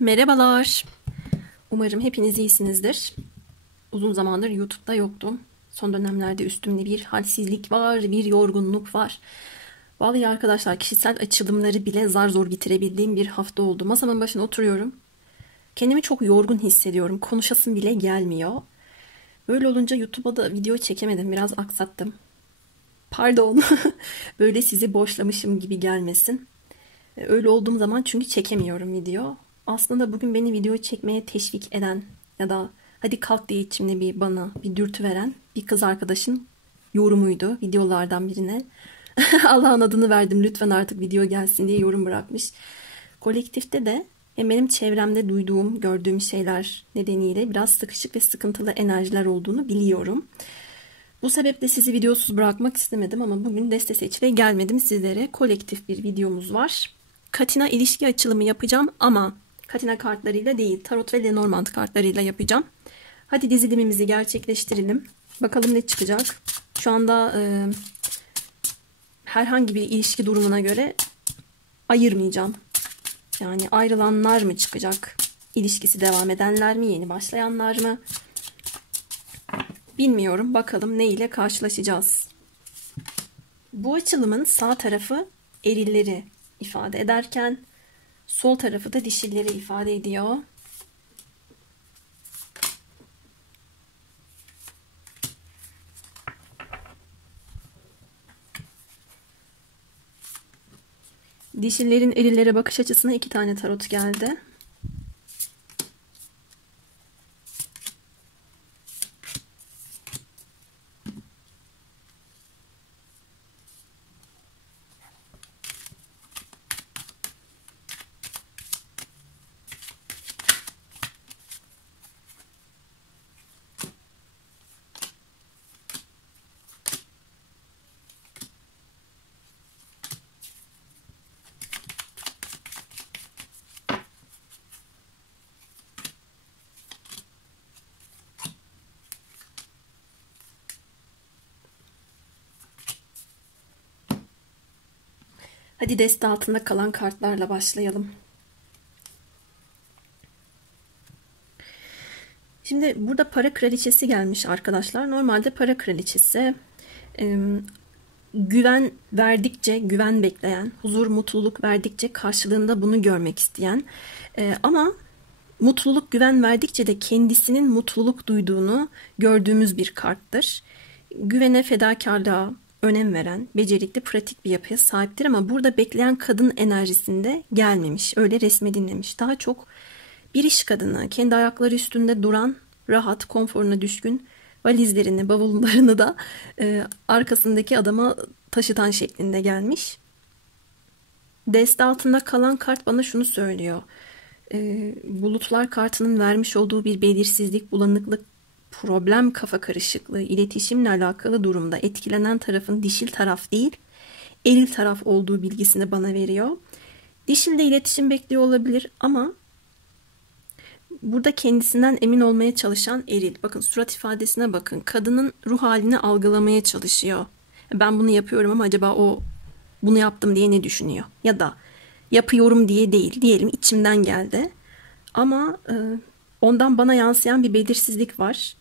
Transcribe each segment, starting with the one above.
Merhabalar. Umarım hepiniz iyisinizdir. Uzun zamandır YouTube'da yoktum. Son dönemlerde üstümde bir halsizlik var, bir yorgunluk var. Vallahi arkadaşlar kişisel açılımları bile zar zor bitirebildiğim bir hafta oldu. Masamın başına oturuyorum. Kendimi çok yorgun hissediyorum. Konuşasım bile gelmiyor. Böyle olunca YouTube'a da video çekemedim. Biraz aksattım. Pardon. Böyle sizi boşlamışım gibi gelmesin. Öyle olduğum zaman çünkü çekemiyorum video. Aslında bugün beni video çekmeye teşvik eden ya da hadi kalk diye içimde bana bir dürtü veren bir kız arkadaşın yorumuydu videolardan birine. Allah'ın adını verdim lütfen artık video gelsin diye yorum bırakmış. Kolektifte de hem benim çevremde duyduğum, gördüğüm şeyler nedeniyle biraz sıkışık ve sıkıntılı enerjiler olduğunu biliyorum. Bu sebeple sizi videosuz bırakmak istemedim ama bugün deste seç ve gelmedim sizlere. Kolektif bir videomuz var. Katina ilişki açılımı yapacağım ama Katina kartlarıyla değil, Tarot ve Lenormand kartlarıyla yapacağım. Hadi dizilimimizi gerçekleştirelim. Bakalım ne çıkacak. Şu anda herhangi bir ilişki durumuna göre ayırmayacağım. Yani ayrılanlar mı çıkacak? İlişkisi devam edenler mi? Yeni başlayanlar mı? Bilmiyorum. Bakalım ne ile karşılaşacağız. Bu açılımın sağ tarafı erilleri ifade ederken sol tarafı da dişilleri ifade ediyor. Dişillerin erillere bakış açısına 2 tane tarot geldi. Hadi deste altında kalan kartlarla başlayalım. Şimdi burada para kraliçesi gelmiş arkadaşlar. Normalde para kraliçesi güven verdikçe güven bekleyen, huzur, mutluluk verdikçe karşılığında bunu görmek isteyen ama mutluluk, güven verdikçe de kendisinin mutluluk duyduğunu gördüğümüz bir karttır. Güvene, fedakarlığa önem veren, becerikli, pratik bir yapıya sahiptir ama burada bekleyen kadın enerjisinde gelmemiş. Öyle resmedilmemiş. Daha çok bir iş kadını, kendi ayakları üstünde duran, rahat, konforuna düşkün, valizlerini, bavullarını da arkasındaki adama taşıtan şeklinde gelmiş. Deste altında kalan kart bana şunu söylüyor. Bulutlar kartının vermiş olduğu bir belirsizlik, bulanıklık, problem, kafa karışıklığı, iletişimle alakalı durumda etkilenen tarafın dişil taraf değil, eril taraf olduğu bilgisini bana veriyor. Dişil de iletişim bekliyor olabilir ama burada kendisinden emin olmaya çalışan eril. Bakın surat ifadesine bakın. Kadının ruh halini algılamaya çalışıyor. Ben bunu yapıyorum ama acaba o bunu yaptım diye ne düşünüyor? Ya da yapıyorum diye değil. Diyelim içimden geldi. Ama ondan bana yansıyan bir belirsizlik var.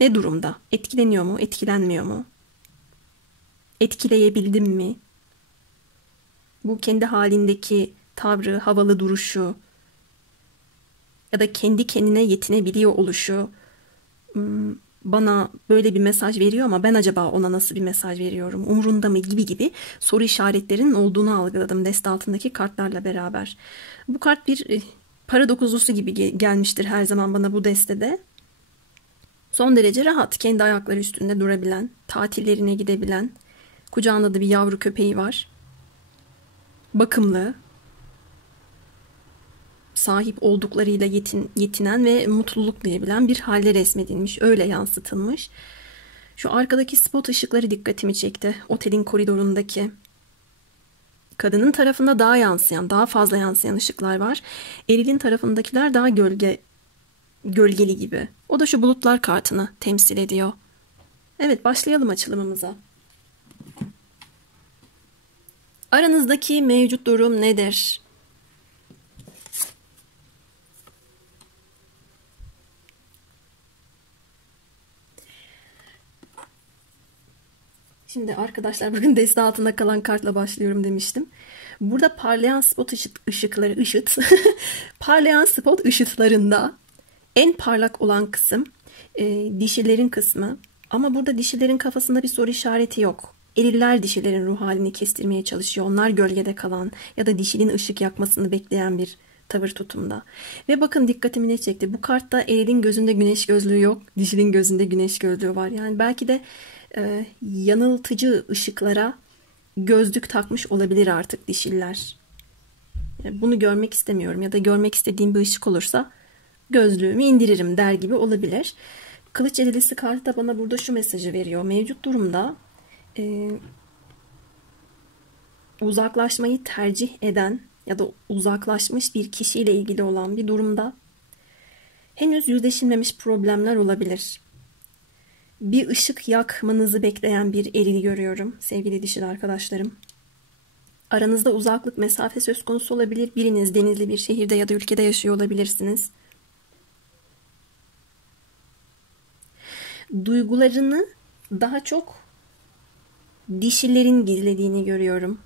Ne durumda? Etkileniyor mu? Etkilenmiyor mu? Etkileyebildim mi? Bu kendi halindeki tavrı, havalı duruşu ya da kendi kendine yetinebiliyor oluşu bana böyle bir mesaj veriyor ama ben acaba ona nasıl bir mesaj veriyorum? Umrunda mı gibi soru işaretlerinin olduğunu algıladım deste altındaki kartlarla beraber. Bu kart bir para dokuzlusu gibi gelmiştir her zaman bana bu destede. Son derece rahat, kendi ayakları üstünde durabilen, tatillerine gidebilen, kucağında da bir yavru köpeği var. Bakımlı, sahip olduklarıyla yetinen ve mutluluk duyabilen bir halde resmedilmiş, öyle yansıtılmış. Şu arkadaki spot ışıkları dikkatimi çekti. Otelin koridorundaki. Kadının tarafında daha fazla yansıyan ışıklar var. Eril'in tarafındakiler daha gölgeli gibi. O da şu bulutlar kartını temsil ediyor. Evet, başlayalım açılımımıza. Aranızdaki mevcut durum nedir? Şimdi arkadaşlar bakın deste altında kalan kartla başlıyorum demiştim. Burada parlayan spot parlayan spot ışıtlarında en parlak olan kısım dişilerin kısmı. Ama burada dişilerin kafasında bir soru işareti yok. Eriller dişilerin ruh halini kestirmeye çalışıyor. Onlar gölgede kalan ya da dişilin ışık yakmasını bekleyen bir tavır tutumda. Ve bakın dikkatimi ne çekti. Bu kartta erilin gözünde güneş gözlüğü yok. Dişilin gözünde güneş gözlüğü var. Yani belki de yanıltıcı ışıklara gözlük takmış olabilir artık dişiller. Yani bunu görmek istemiyorum ya da görmek istediğim bir ışık olursa gözlüğümü indiririm der gibi olabilir. Kılıç elilisi kartı da bana burada şu mesajı veriyor. Mevcut durumda uzaklaşmayı tercih eden ya da uzaklaşmış bir kişiyle ilgili olan bir durumda henüz yüzleşilmemiş problemler olabilir. Bir ışık yakmanızı bekleyen bir erili görüyorum sevgili dişil arkadaşlarım. Aranızda uzaklık, mesafe söz konusu olabilir. Biriniz denizli bir şehirde ya da ülkede yaşıyor olabilirsiniz. Duygularını daha çok dişilerin gizlediğini görüyorum.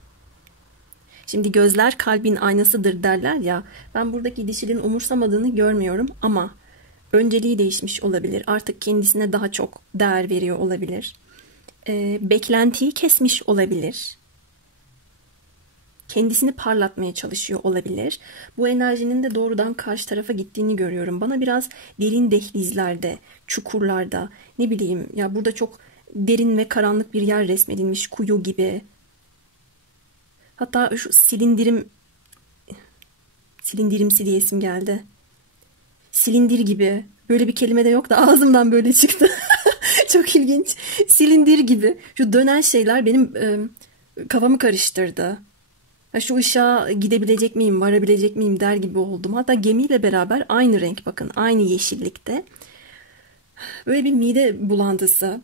Şimdi gözler kalbin aynasıdır derler ya. Ben buradaki dişilin umursamadığını görmüyorum ama önceliği değişmiş olabilir. Artık kendisine daha çok değer veriyor olabilir. Beklentiyi kesmiş olabilir. Kendisini parlatmaya çalışıyor olabilir. Bu enerjinin de doğrudan karşı tarafa gittiğini görüyorum. Bana biraz derin dehlizlerde, çukurlarda, ne bileyim ya burada çok derin ve karanlık bir yer resmedilmiş, kuyu gibi. Hatta şu silindirimsi diyesim geldi. Silindir gibi. Böyle bir kelime de yok da ağzımdan böyle çıktı. Çok ilginç. Silindir gibi. Şu dönen şeyler benim kafamı karıştırdı. Şu ışığa gidebilecek miyim, varabilecek miyim der gibi oldum. Hatta gemiyle beraber aynı renk bakın, aynı yeşillikte. Böyle bir mide bulantısı.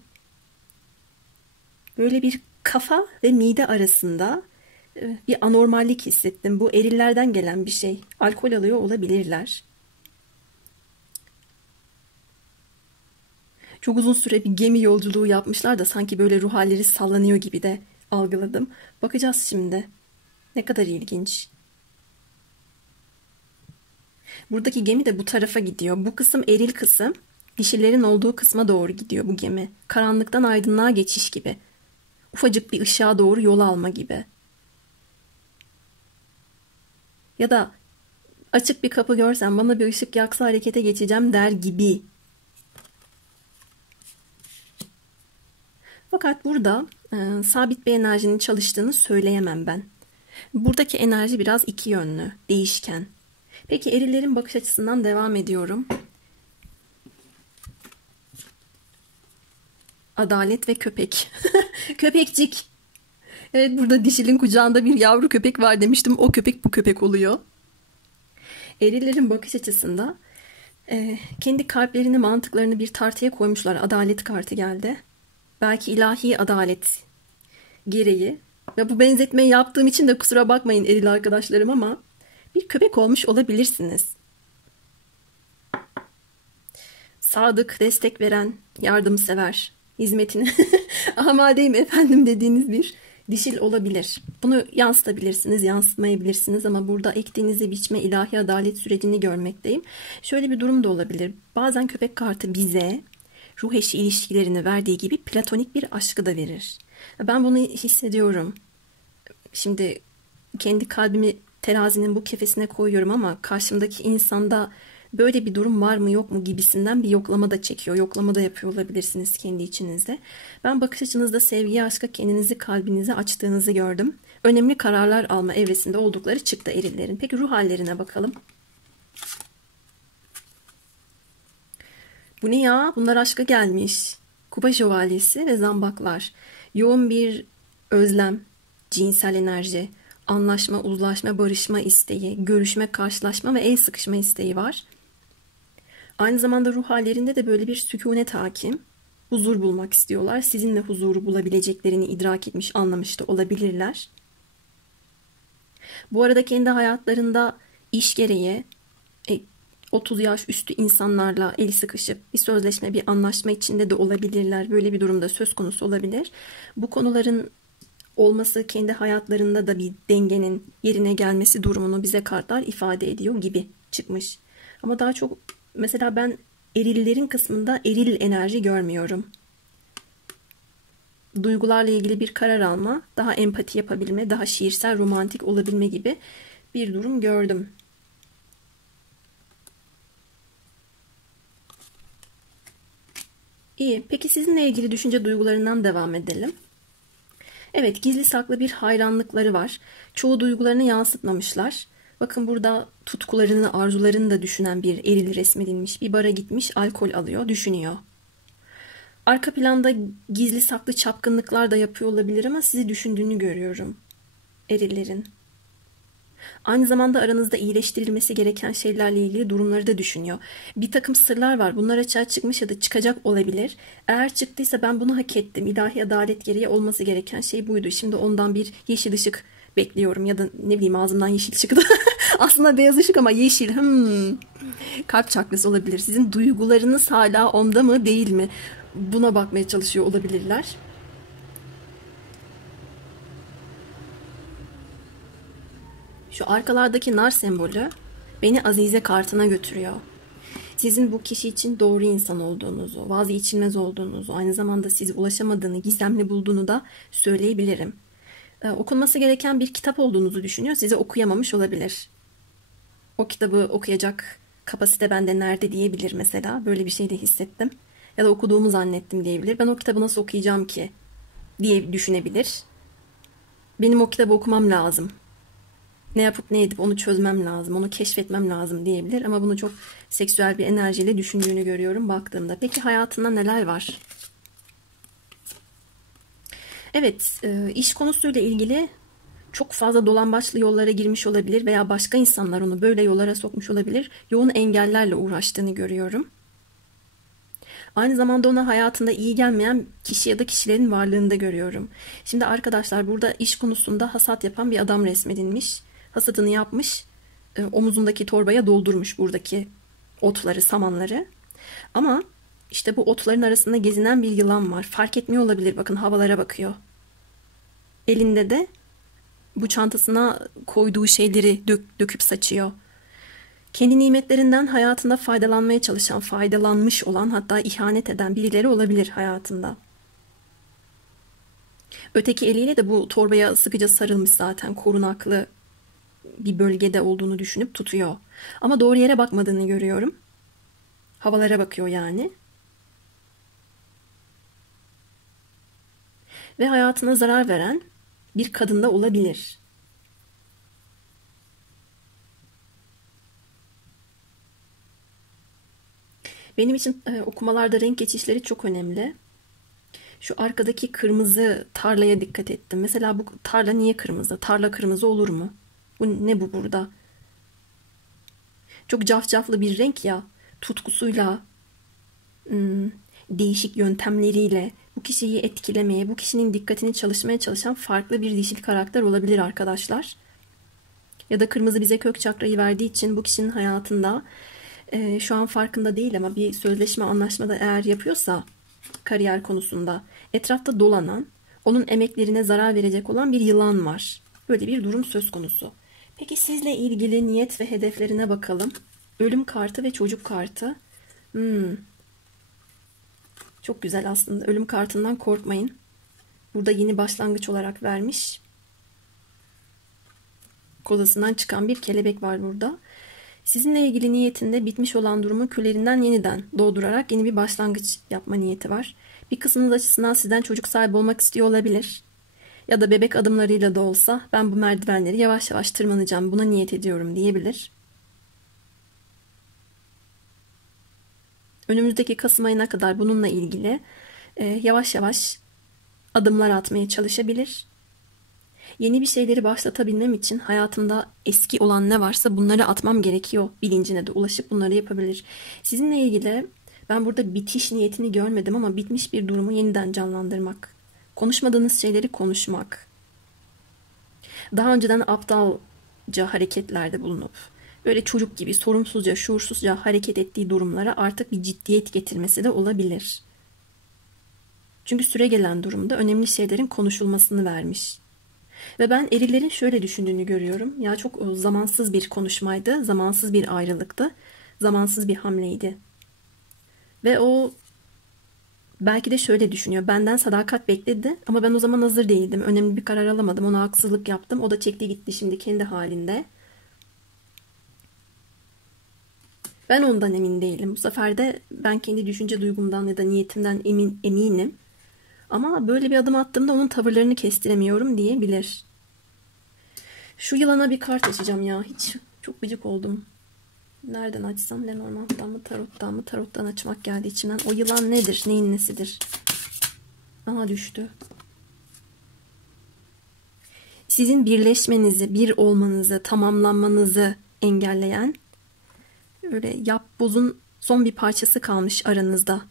Böyle bir kafa ve mide arasında bir anormallik hissettim. Bu erillerden gelen bir şey. Alkol alıyor olabilirler. Çok uzun süre bir gemi yolculuğu yapmışlar da sanki böyle ruh halleri sallanıyor gibi de algıladım. Bakacağız şimdi. Ne kadar ilginç. Buradaki gemi de bu tarafa gidiyor. Bu kısım eril kısım. Dişilerin olduğu kısma doğru gidiyor bu gemi. Karanlıktan aydınlığa geçiş gibi. Ufacık bir ışığa doğru yol alma gibi. Ya da açık bir kapı görsem bana bir ışık yaksa harekete geçeceğim der gibi. Fakat burada sabit bir enerjinin çalıştığını söyleyemem ben. Buradaki enerji biraz iki yönlü, değişken. Peki erillerin bakış açısından devam ediyorum. Adalet ve köpek. Köpekcik. Evet burada dişilin kucağında bir yavru köpek var demiştim. O köpek bu köpek oluyor. Erillerin bakış açısında kendi kalplerini, mantıklarını bir tartıya koymuşlar. Adalet kartı geldi. Belki ilahi adalet gereği. Ve bu benzetmeyi yaptığım için de kusura bakmayın eril arkadaşlarım ama bir köpek olmuş olabilirsiniz. Sadık, destek veren, yardımsever, hizmetine amadeyim efendim dediğiniz bir dişil olabilir. Bunu yansıtabilirsiniz, yansıtmayabilirsiniz ama burada ektiğinizi biçme ilahi adalet sürecini görmekteyim. Şöyle bir durum da olabilir. Bazen köpek kartı bize ruh eşi ilişkilerini verdiği gibi platonik bir aşkı da verir. Ben bunu hissediyorum. Şimdi kendi kalbimi terazinin bu kefesine koyuyorum ama karşımdaki insanda böyle bir durum var mı yok mu gibisinden bir yoklama da çekiyor. Yoklama da yapıyor olabilirsiniz kendi içinizde. Ben bakış açınızda sevgiye, aşka kendinizi, kalbinizi açtığınızı gördüm. Önemli kararlar alma evresinde oldukları çıktı erillerin. Peki ruh hallerine bakalım. Bu ne ya? Bunlar aşka gelmiş. Kupa şövalyesi ve zambaklar. Yoğun bir özlem, cinsel enerji, anlaşma, uzlaşma, barışma isteği, görüşme, karşılaşma ve el sıkışma isteği var. Aynı zamanda ruh hallerinde de böyle bir sükunet hakim. Huzur bulmak istiyorlar. Sizinle huzuru bulabileceklerini idrak etmiş, anlamış da olabilirler. Bu arada kendi hayatlarında iş gereği 30 yaş üstü insanlarla el sıkışıp bir sözleşme, bir anlaşma içinde de olabilirler. Böyle bir durumda söz konusu olabilir. Bu konuların olması kendi hayatlarında da bir dengenin yerine gelmesi durumunu bize kartlar ifade ediyor gibi çıkmış. Ama daha çok mesela ben erillerin kısmında eril enerji görmüyorum. Duygularla ilgili bir karar alma, daha empati yapabilme, daha şiirsel, romantik olabilme gibi bir durum gördüm. İyi. Peki sizinle ilgili düşünce duygularından devam edelim. Evet, gizli saklı bir hayranlıkları var. Çoğu duygularını yansıtmamışlar. Bakın burada tutkularını, arzularını da düşünen bir eril resmedilmiş. Bir bara gitmiş, alkol alıyor, düşünüyor. Arka planda gizli saklı çapkınlıklar da yapıyor olabilir ama sizi düşündüğünü görüyorum. Erillerin. Aynı zamanda aranızda iyileştirilmesi gereken şeylerle ilgili durumları da düşünüyor. Bir takım sırlar var. Bunlar açığa çıkmış ya da çıkacak olabilir. Eğer çıktıysa ben bunu hak ettim. İlahi adalet gereği olması gereken şey buydu. Şimdi ondan bir yeşil ışık bekliyorum. Ya da ne bileyim ağzımdan yeşil çıktı. Aslında beyaz ışık ama yeşil. Kalp çakrası olabilir. Sizin duygularınız hala onda mı değil mi? Buna bakmaya çalışıyor olabilirler. Şu arkalardaki nar sembolü beni Azize kartına götürüyor. Sizin bu kişi için doğru insan olduğunuzu, vazgeçilmez olduğunuzu, aynı zamanda sizi ulaşamadığını, gizemli bulduğunu da söyleyebilirim. Okunması gereken bir kitap olduğunuzu düşünüyor. Size okuyamamış olabilir. O kitabı okuyacak kapasite bende nerede diyebilir mesela. Böyle bir şey de hissettim. Ya da okuduğumu zannettim diyebilir. Ben o kitabı nasıl okuyacağım ki diye düşünebilir. Benim o kitabı okumam lazım. Ne yapıp ne edip onu çözmem lazım, onu keşfetmem lazım diyebilir. Ama bunu çok seksüel bir enerjiyle düşündüğünü görüyorum baktığımda. Peki hayatında neler var? Evet, iş konusuyla ilgili çok fazla dolambaçlı yollara girmiş olabilir veya başka insanlar onu böyle yollara sokmuş olabilir. Yoğun engellerle uğraştığını görüyorum. Aynı zamanda ona hayatında iyi gelmeyen kişi ya da kişilerin varlığını da görüyorum. Şimdi arkadaşlar burada iş konusunda hasat yapan bir adam resmedilmiş. Hasadını yapmış, omuzundaki torbaya doldurmuş buradaki otları, samanları. Ama işte bu otların arasında gezinen bir yılan var. Fark etmiyor olabilir. Bakın havalara bakıyor. Elinde de bu çantasına koyduğu şeyleri döküp saçıyor. Kendi nimetlerinden hayatında faydalanmaya çalışan, faydalanmış olan, hatta ihanet eden birileri olabilir hayatında. Öteki eliyle de bu torbaya sıkıca sarılmış zaten, korunaklı bir bölgede olduğunu düşünüp tutuyor. Ama doğru yere bakmadığını görüyorum. Havalara bakıyor yani. Ve hayatına zarar veren bir kadın da olabilir. Benim için okumalarda renk geçişleri çok önemli. Şu arkadaki kırmızı tarlaya dikkat ettim. Mesela bu tarla niye kırmızı? Tarla kırmızı olur mu? Ne bu burada? Çok cafcaflı bir renk ya. Tutkusuyla, değişik yöntemleriyle bu kişiyi etkilemeye, bu kişinin dikkatini çalışmaya çalışan farklı bir dişil karakter olabilir arkadaşlar. Ya da kırmızı bize kök çakrayı verdiği için bu kişinin hayatında şu an farkında değil ama bir sözleşme, anlaşmada eğer yapıyorsa kariyer konusunda etrafta dolanan, onun emeklerine zarar verecek olan bir yılan var. Böyle bir durum söz konusu. Peki sizle ilgili niyet ve hedeflerine bakalım. Ölüm kartı ve çocuk kartı. Çok güzel aslında. Ölüm kartından korkmayın. Burada yeni başlangıç olarak vermiş. Kozasından çıkan bir kelebek var burada. Sizinle ilgili niyetinde bitmiş olan durumu küllerinden yeniden doğdurarak yeni bir başlangıç yapma niyeti var. Bir kısmınız açısından sizden çocuk sahibi olmak istiyor olabilir. Ya da bebek adımlarıyla da olsa ben bu merdivenleri yavaş yavaş tırmanacağım, buna niyet ediyorum diyebilir. Önümüzdeki Kasım ayına kadar bununla ilgili yavaş yavaş adımlar atmaya çalışabilir. Yeni bir şeyleri başlatabilmem için hayatımda eski olan ne varsa bunları atmam gerekiyor bilincine de ulaşıp bunları yapabilir. Sizinle ilgili ben burada bitiş niyetini görmedim ama bitmiş bir durumu yeniden canlandırmak. Konuşmadığınız şeyleri konuşmak. Daha önceden aptalca hareketlerde bulunup böyle çocuk gibi sorumsuzca, şuursuzca hareket ettiği durumlara artık bir ciddiyet getirmesi de olabilir. Çünkü süregelen durumda önemli şeylerin konuşulmasını vermiş. Ve ben erilerin şöyle düşündüğünü görüyorum. Ya çok zamansız bir konuşmaydı, zamansız bir ayrılıktı, zamansız bir hamleydi. Ve o belki de şöyle düşünüyor. Benden sadakat bekledi ama ben o zaman hazır değildim. Önemli bir karar alamadım. Ona haksızlık yaptım. O da çekti gitti şimdi kendi halinde. Ben ondan emin değilim. Bu sefer de ben kendi düşünce duygumdan ya da niyetimden eminim. Ama böyle bir adım attığımda onun tavırlarını kestiremiyorum diyebilir. Şu yılana bir kart açacağım ya. Hiç çok gıcık oldum. Nereden açsam? Lenormand'dan mı, tarottan mı? Tarottan açmak geldi içimden. O yılan nedir? Neyin nesidir? Aha düştü. Sizin birleşmenizi, bir olmanızı, tamamlanmanızı engelleyen öyle yapbozun son bir parçası kalmış aranızda.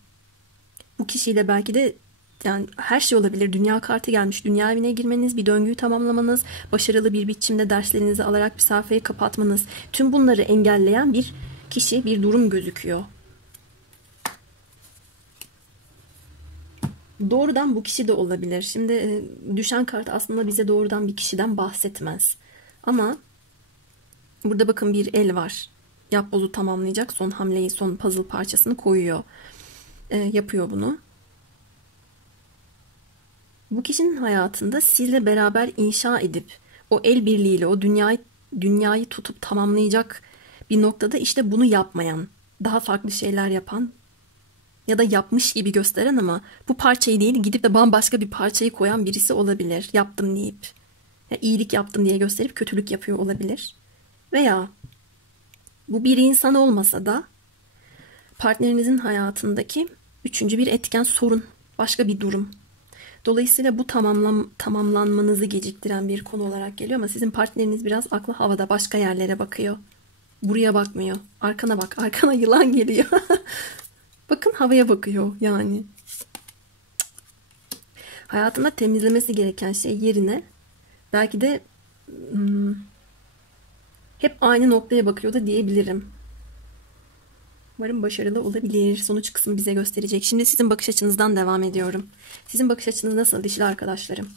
Bu kişiyle belki de yani her şey olabilir. Dünya kartı gelmiş. Dünya evine girmeniz, bir döngüyü tamamlamanız, başarılı bir biçimde derslerinizi alarak bir sayfayı kapatmanız. Tüm bunları engelleyen bir kişi, bir durum gözüküyor. Doğrudan bu kişi de olabilir. Şimdi düşen kart aslında bize doğrudan bir kişiden bahsetmez. Ama burada bakın bir el var. Yapbozu tamamlayacak. Son hamleyi, son puzzle parçasını koyuyor. Yapıyor bunu. Bu kişinin hayatında sizle beraber inşa edip o el birliğiyle o dünyayı tutup tamamlayacak bir noktada işte bunu yapmayan, daha farklı şeyler yapan ya da yapmış gibi gösteren ama bu parçayı değil gidip de bambaşka bir parçayı koyan birisi olabilir. Yaptım deyip, ya iyilik yaptım diye gösterip kötülük yapıyor olabilir. Veya bu bir insan olmasa da partnerinizin hayatındaki üçüncü bir etken, sorun, başka bir durum. Dolayısıyla bu tamamlanmanızı geciktiren bir konu olarak geliyor ama sizin partneriniz biraz aklı havada, başka yerlere bakıyor. Buraya bakmıyor. Arkana bak, arkana yılan geliyor. Bakın havaya bakıyor yani. Hayatında temizlemesi gereken şey yerine belki de hep aynı noktaya bakıyor da diyebilirim. Umarım başarılı olabilir. Sonuç kısmı bize gösterecek. Şimdi sizin bakış açınızdan devam ediyorum. Sizin bakış açınız nasıl dişli arkadaşlarım?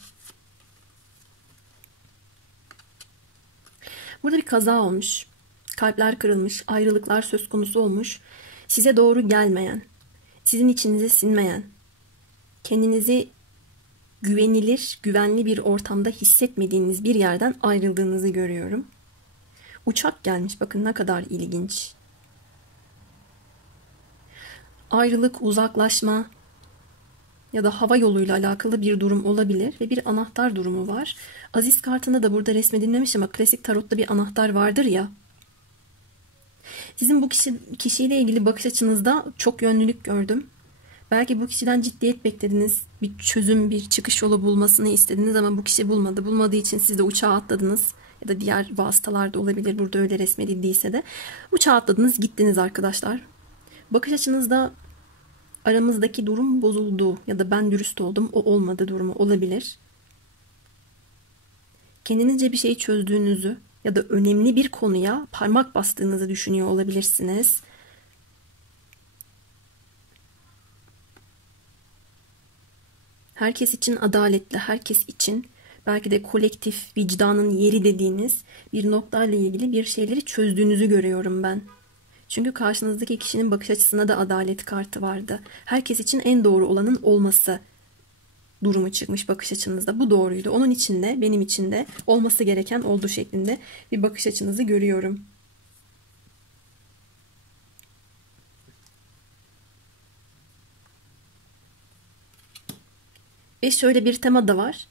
Burada bir kaza olmuş. Kalpler kırılmış. Ayrılıklar söz konusu olmuş. Size doğru gelmeyen, sizin içinize sinmeyen, kendinizi güvenilir, güvenli bir ortamda hissetmediğiniz bir yerden ayrıldığınızı görüyorum. Uçak gelmiş. Bakın ne kadar ilginç. Ayrılık, uzaklaşma ya da hava yoluyla alakalı bir durum olabilir ve bir anahtar durumu var. Aziz kartında da burada resmedilmemiş ama klasik tarotta bir anahtar vardır ya. Sizin bu kişiyle ilgili bakış açınızda çok yönlülük gördüm. Belki bu kişiden ciddiyet beklediniz. Bir çözüm, bir çıkış yolu bulmasını istediniz ama bu kişi bulmadı. Bulmadığı için siz de uçağa atladınız. Ya da diğer vasıtalar da olabilir. Burada öyle resmedildiyse de. Uçağa atladınız, gittiniz arkadaşlar. Bakış açınızda aramızdaki durum bozuldu ya da ben dürüst oldum, o olmadı durumu olabilir. Kendinizce bir şeyi çözdüğünüzü ya da önemli bir konuya parmak bastığınızı düşünüyor olabilirsiniz. Herkes için adaletli, herkes için belki de kolektif vicdanın yeri dediğiniz bir noktayla ilgili bir şeyleri çözdüğünüzü görüyorum ben. Çünkü karşınızdaki kişinin bakış açısında da adalet kartı vardı. Herkes için en doğru olanın olması durumu çıkmış bakış açınızda. Bu doğruydu. Onun için de benim için de olması gereken oldu şeklinde bir bakış açınızı görüyorum. Ve şöyle bir tema da var.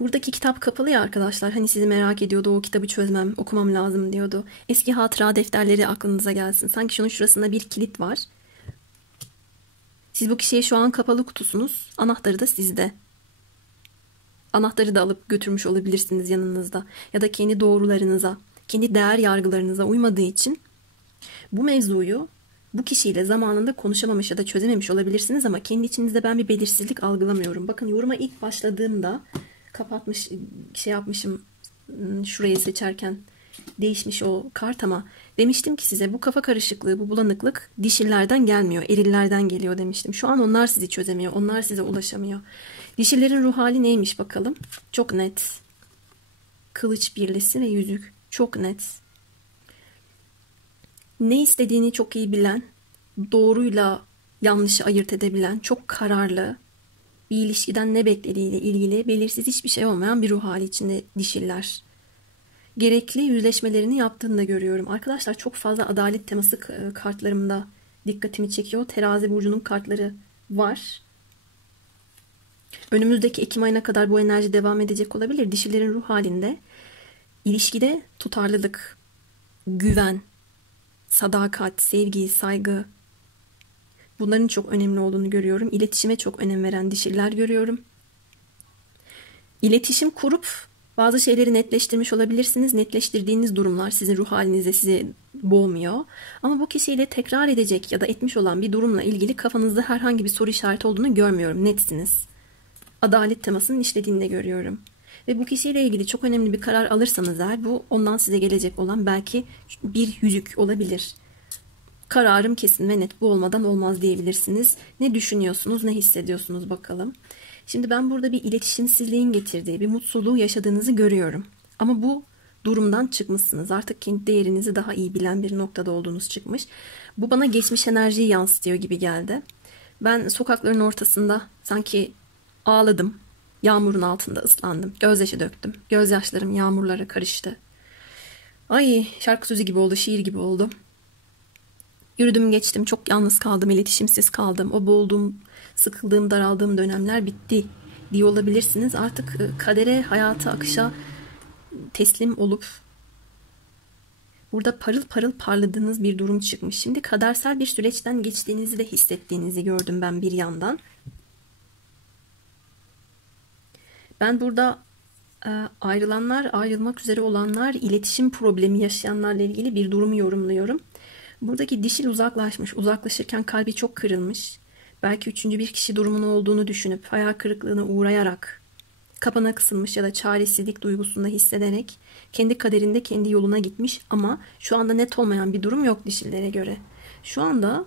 Buradaki kitap kapalı ya arkadaşlar. Hani sizi merak ediyordu. O kitabı çözmem, okumam lazım diyordu. Eski hatıra defterleri aklınıza gelsin. Sanki şunun şurasında bir kilit var. Siz bu kişiye şu an kapalı kutusunuz. Anahtarı da sizde. Anahtarı da alıp götürmüş olabilirsiniz yanınızda. Ya da kendi doğrularınıza, kendi değer yargılarınıza uymadığı için bu mevzuyu bu kişiyle zamanında konuşamamış ya da çözememiş olabilirsiniz ama kendi içinizde ben bir belirsizlik algılamıyorum. Bakın yoruma ilk başladığımda kapatmış, şey yapmışım şurayı seçerken değişmiş o kart ama demiştim ki size bu kafa karışıklığı, bu bulanıklık dişillerden gelmiyor, erillerden geliyor demiştim. Şu an onlar sizi çözemiyor, onlar size ulaşamıyor. Dişillerin ruh hali neymiş bakalım? Çok net. Kılıç birlisi ve yüzük. Çok net. Ne istediğini çok iyi bilen, doğruyla yanlışı ayırt edebilen, çok kararlı, bir ilişkiden ne beklediğiyle ilgili belirsiz hiçbir şey olmayan bir ruh hali içinde dişiller. Gerekli yüzleşmelerini yaptığını da görüyorum. Arkadaşlar çok fazla adalet teması kartlarımda dikkatimi çekiyor. Terazi burcunun kartları var. Önümüzdeki Ekim ayına kadar bu enerji devam edecek olabilir. Dişilerin ruh halinde ilişkide tutarlılık, güven, sadakat, sevgi, saygı, bunların çok önemli olduğunu görüyorum. İletişime çok önem veren dişiler görüyorum. İletişim kurup bazı şeyleri netleştirmiş olabilirsiniz. Netleştirdiğiniz durumlar sizin ruh halinize sizi boğmuyor. Ama bu kişiyle tekrar edecek ya da etmiş olan bir durumla ilgili kafanızda herhangi bir soru işareti olduğunu görmüyorum. Netsiniz. Adalet temasının işlediğini de görüyorum. Ve bu kişiyle ilgili çok önemli bir karar alırsanız eğer bu ondan size gelecek olan belki bir yüzük olabilir. Kararım kesin ve net, bu olmadan olmaz diyebilirsiniz. Ne düşünüyorsunuz, ne hissediyorsunuz bakalım. Şimdi ben burada bir iletişimsizliğin getirdiği bir mutsuzluğu yaşadığınızı görüyorum. Ama bu durumdan çıkmışsınız. Artık kendi değerinizi daha iyi bilen bir noktada olduğunuz çıkmış. Bu bana geçmiş enerjiyi yansıtıyor gibi geldi. Ben sokakların ortasında sanki ağladım. Yağmurun altında ıslandım. Gözyaşı döktüm. Gözyaşlarım yağmurlara karıştı. Ay, şarkı sözü gibi oldu, şiir gibi oldu. Yürüdüm geçtim, çok yalnız kaldım, iletişimsiz kaldım. O boğulduğum, sıkıldığım, daraldığım dönemler bitti diye olabilirsiniz. Artık kadere, hayata, akışa teslim olup burada parıl parıl parladığınız bir durum çıkmış. Şimdi kadersel bir süreçten geçtiğinizi de hissettiğinizi gördüm ben bir yandan. Ben burada ayrılanlar, ayrılmak üzere olanlar, iletişim problemi yaşayanlarla ilgili bir durumu yorumluyorum. Buradaki dişil uzaklaşmış, uzaklaşırken kalbi çok kırılmış. Belki üçüncü bir kişi durumunun olduğunu düşünüp hayal kırıklığına uğrayarak kapana kısılmış ya da çaresizlik duygusunda hissederek kendi kaderinde kendi yoluna gitmiş ama şu anda net olmayan bir durum yok dişillere göre. Şu anda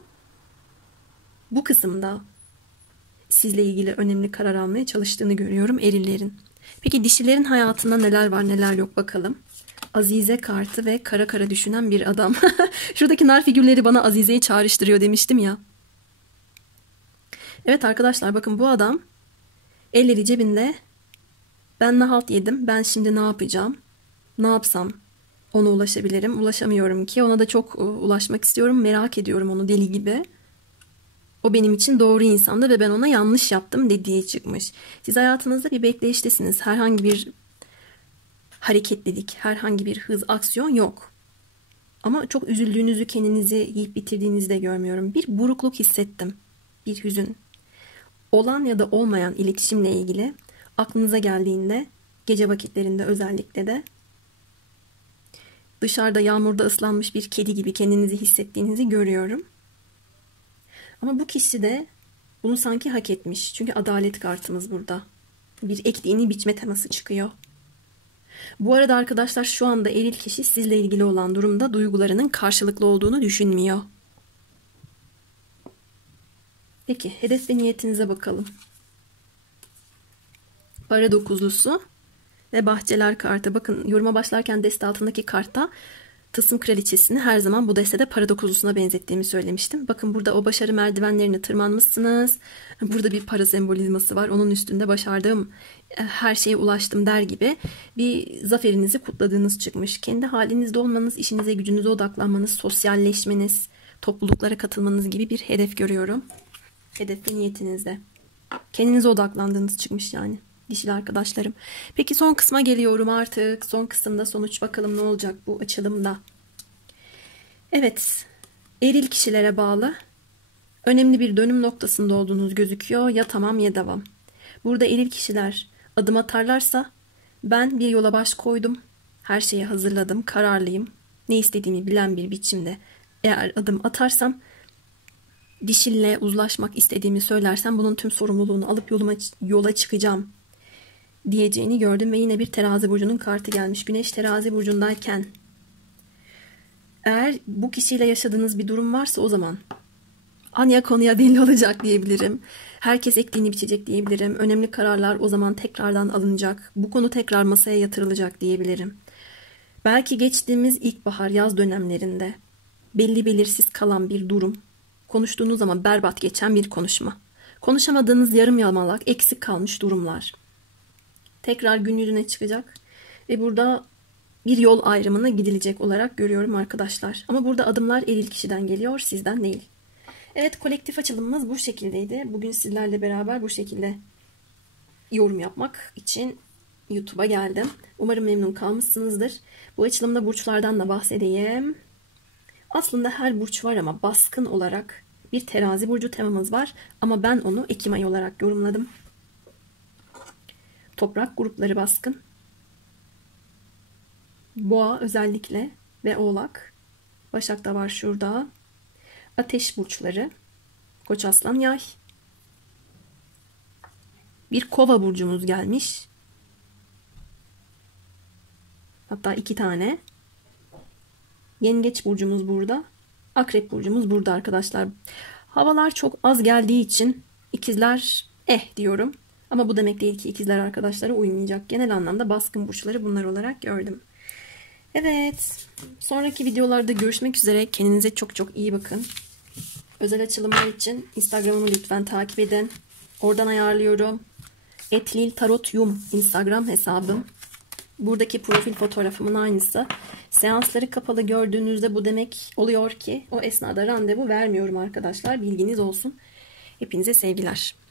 bu kısımda sizle ilgili önemli karar almaya çalıştığını görüyorum erillerin. Peki dişilerin hayatında neler var neler yok bakalım. Azize kartı ve kara kara düşünen bir adam. Şuradaki nar figürleri bana Azize'yi çağrıştırıyor demiştim ya. Evet arkadaşlar bakın bu adam elleri cebinde, ben ne halt yedim, ben şimdi ne yapacağım, ne yapsam ona ulaşabilirim, ulaşamıyorum ki, ona da çok ulaşmak istiyorum, merak ediyorum onu deli gibi. O benim için doğru insandı ve ben ona yanlış yaptım dediği çıkmış. Siz hayatınızda bir bekleyiştesiniz. Herhangi bir hareketlilik, herhangi bir hız, aksiyon yok. Ama çok üzüldüğünüzü, kendinizi yiyip bitirdiğinizi de görmüyorum. Bir burukluk hissettim. Bir hüzün. Olan ya da olmayan iletişimle ilgili aklınıza geldiğinde, gece vakitlerinde özellikle de dışarıda yağmurda ıslanmış bir kedi gibi kendinizi hissettiğinizi görüyorum. Ama bu kişi de bunu sanki hak etmiş. Çünkü adalet kartımız burada. Bir ektiğini biçme teması çıkıyor. Bu arada arkadaşlar şu anda eril kişi sizle ilgili olan durumda duygularının karşılıklı olduğunu düşünmüyor. Peki hedef ve niyetinize bakalım. Para dokuzlusu ve bahçeler kartı. Bakın yoruma başlarken deste altındaki kartta tılsım kraliçesini her zaman bu destede para dokuzlusuna benzettiğimi söylemiştim. Bakın burada o başarı merdivenlerini tırmanmışsınız. Burada bir para sembolizması var. Onun üstünde başardığım her şeye ulaştım der gibi bir zaferinizi kutladığınız çıkmış. Kendi halinizde olmanız, işinize gücünüze odaklanmanız, sosyalleşmeniz, topluluklara katılmanız gibi bir hedef görüyorum. Hedef ve niyetinizde. Kendinize odaklandığınız çıkmış yani. Dişili arkadaşlarım. Peki son kısma geliyorum artık. Son kısımda sonuç bakalım ne olacak bu açılımda. Evet. Eril kişilere bağlı. Önemli bir dönüm noktasında olduğunuz gözüküyor. Ya tamam ya devam. Burada eril kişiler adım atarlarsa ben bir yola baş koydum. Her şeyi hazırladım. Kararlıyım. Ne istediğimi bilen bir biçimde eğer adım atarsam, dişille uzlaşmak istediğimi söylersem bunun tüm sorumluluğunu alıp yola çıkacağım diyeceğini gördüm ve yine bir terazi burcunun kartı gelmiş. Güneş terazi burcundayken Eğer bu kişiyle yaşadığınız bir durum varsa o zaman Anya konuya belli olacak diyebilirim. Herkes ektiğini biçecek diyebilirim. Önemli kararlar o zaman tekrardan alınacak. Bu konu tekrar masaya yatırılacak diyebilirim. Belki geçtiğimiz ilkbahar, yaz dönemlerinde belli belirsiz kalan bir durum, konuştuğunuz zaman berbat geçen bir konuşma, konuşamadığınız yarım yamalak, eksik kalmış durumlar tekrar gün yüzüne çıkacak ve burada bir yol ayrımına gidilecek olarak görüyorum arkadaşlar. Ama burada adımlar eril kişiden geliyor, sizden değil. Evet, kolektif açılımımız bu şekildeydi. Bugün sizlerle beraber bu şekilde yorum yapmak için YouTube'a geldim. Umarım memnun kalmışsınızdır. Bu açılımda burçlardan da bahsedeyim. Aslında her burç var ama baskın olarak bir terazi burcu temamız var. Ama ben onu Ekim ayı olarak yorumladım. Toprak grupları baskın. Boğa özellikle ve Oğlak. Başak da var şurada. Ateş burçları. Koç, Aslan, Yay. Bir Kova burcumuz gelmiş. Hatta 2 tane. Yengeç burcumuz burada. Akrep burcumuz burada arkadaşlar. Havalar çok az geldiği için ikizler diyorum. Ama bu demek değil ki ikizler arkadaşlara uymayacak. Genel anlamda baskın burçları bunlar olarak gördüm. Evet. Sonraki videolarda görüşmek üzere. Kendinize çok çok iyi bakın. Özel açılımlar için Instagram'ımı lütfen takip edin. Oradan ayarlıyorum. @liltarotyum Instagram hesabım. Buradaki profil fotoğrafımın aynısı. Seansları kapalı gördüğünüzde bu demek oluyor ki o esnada randevu vermiyorum arkadaşlar. Bilginiz olsun. Hepinize sevgiler.